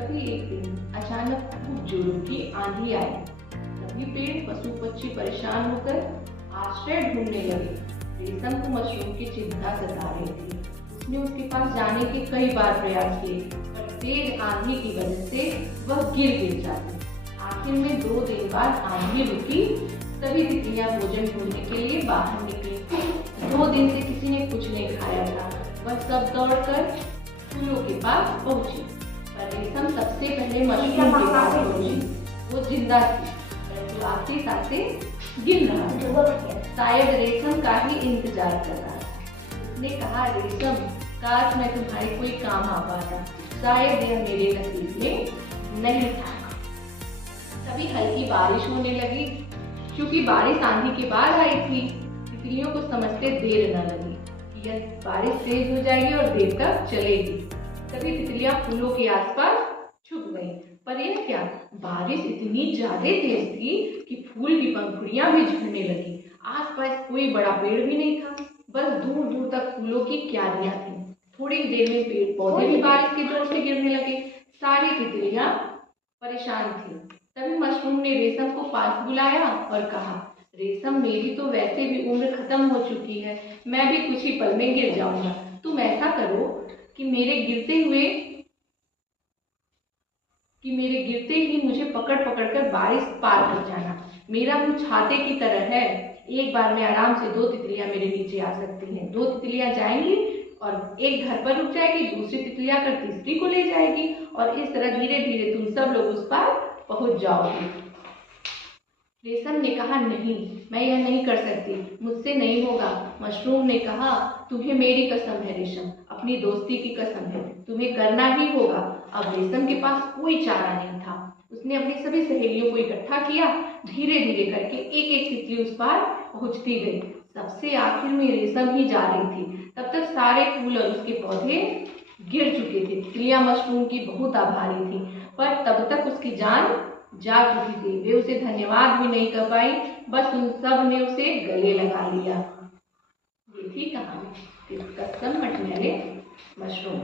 तभी एक दिन अचानक खूब जोरों की आंधी आई। सभी पेड़ पशु पक्षी परेशान होकर आश्रय ढूंढने लगे। रेशम को मशरूम की चिंता सता रही थी। उसने उसके पास जाने के कई बार प्रयास किए, पर तेज आंधी की वजह से वह गिर जाती। आखिर में 2 दिन बाद आंधी रुकी। सभी तितलियां भोजन ढूंढने के लिए बाहर निकली। 2 दिन से किसी ने कुछ नहीं खाया था। वह सब दौड़कर फूलों के पास पहुंची, पर रेशम सबसे पहले मशरूम के पास पहुंची। वो जिंदा थी, परंतु आते गिर रहा था। शायद रेशम का ही इंतजार कर रहा था। उसने कहा, रेशम, काश मैं तुम्हारे कोई काम आ पाता, शायद यह मेरे नसीब में नहीं था। तभी हल्की बारिश होने लगी। क्योंकि बारिश आंधी के बाद आई थी, तितलियों को समझते देर न लगी कि यह बारिश तेज हो जाएगी और देर तक चलेगी। तभी तितलियां फूलों के आसपास छुप गईं। पर यह क्या, बारिश इतनी ज्यादा तेज थी कि फूल की पंखुड़ियां भी झड़ने लगी। आसपास कोई बड़ा पेड़ भी नहीं था, बस दूर दूर तक फूलों की क्यारियां थी। थोड़ी देर में पेड़ पौधे भी बारिश के जोर से गिरने लगे। सारी तितलियां परेशान थी। तभी मशरूम ने रेशम को पास बुलाया और कहा, रेशम, मेरी तो वैसे भी उम्र खत्म हो चुकी है, मैं भी कुछ ही पल में गिर जाऊंगा। तुम ऐसा करो कि मेरे गिरते ही मुझे पकड़ कर बारिश पार कर जाना। मेरा मुंह छाते की तरह है, एक बार में आराम से 2 तितलियां मेरे नीचे आ सकती हैं। 2 तितलियां जाएंगी और एक घर पर रुक जाएगी, दूसरी तितलियां आकर तीसरी को ले जाएगी और इस तरह धीरे धीरे तुम सब लोग उस पार पहुंच जाओगे। रेशम ने कहा, नहीं, मैं यह नहीं कर सकती, मुझसे नहीं होगा। मशरूम ने कहा, तुम्हें मेरी कसम है रेशम, अपनी दोस्ती की कसम है, तुम्हें करना ही होगा। अब रेशम के पास कोई चारा नहीं था। उसने अपनी सभी सहेलियों को इकट्ठा किया। धीरे धीरे करके एक एक तितली उस पार पहुंचती गई। सबसे आखिर में रेशम ही जा रही थी। तब तक सारे फूल और उसके पौधे गिर चुके थे। तितलियां मशरूम की बहुत आभारी थी, पर तब तक उसकी जान जा चुकी थी। वे उसे धन्यवाद भी नहीं कर पाई, बस उन सब ने उसे गले लगा लिया। ये थी कहानी कसम मटमैले मशरूम।